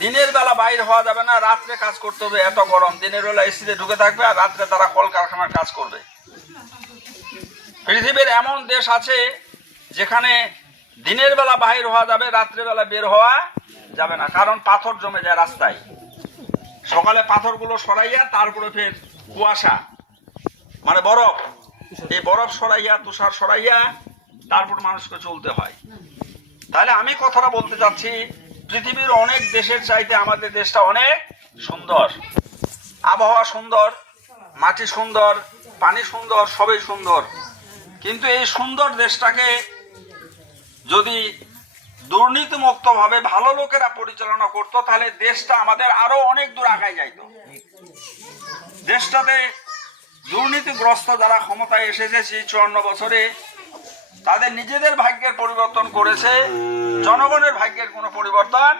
দিনের বেলা বাইরে হওয়া যাবে না, রাত্রে কাজ করতে হবে, এত গরম। দিনের বেলা এসিতে ঢুকে থাকবে আর রাত্রে তারা কলকারখানার কাজ করবে। পৃথিবীর এমন দেশ আছে যেখানে দিনের বেলা বাহির হওয়া যাবে, রাত্রেবেলা বের হওয়া যাবে না, কারণ পাথর জমে যায় রাস্তায়। সকালে পাথরগুলো সরাইয়া তারপরে ফের কুয়াশা, মানে বরফ, এই বরফ সরাইয়া, তুষার সরাইয়া তারপর মানুষকে চলতে হয়। তাহলে আমি কথাটা বলতে চাচ্ছি, পৃথিবীর অনেক দেশের চাইতে আমাদের দেশটা অনেক সুন্দর। আবহাওয়া সুন্দর, মাটি সুন্দর, পানি সুন্দর, সবই সুন্দর। কিন্তু এই সুন্দর দেশটাকে যদি দুর্নীতিমুক্ত ভাবে ভালো লোকেরা পরিচালনা করতো, তাহলে দেশটা আমাদের আরো অনেক দূর আগায় যাইত। দেশটাতে দুর্নীতিগ্রস্ত যারা ক্ষমতায় এসেছে সেই 54 বছরে, তাদের নিজেদের ভাগ্যের পরিবর্তন করেছে, জনগণের ভাগ্যের কোনো পরিবর্তন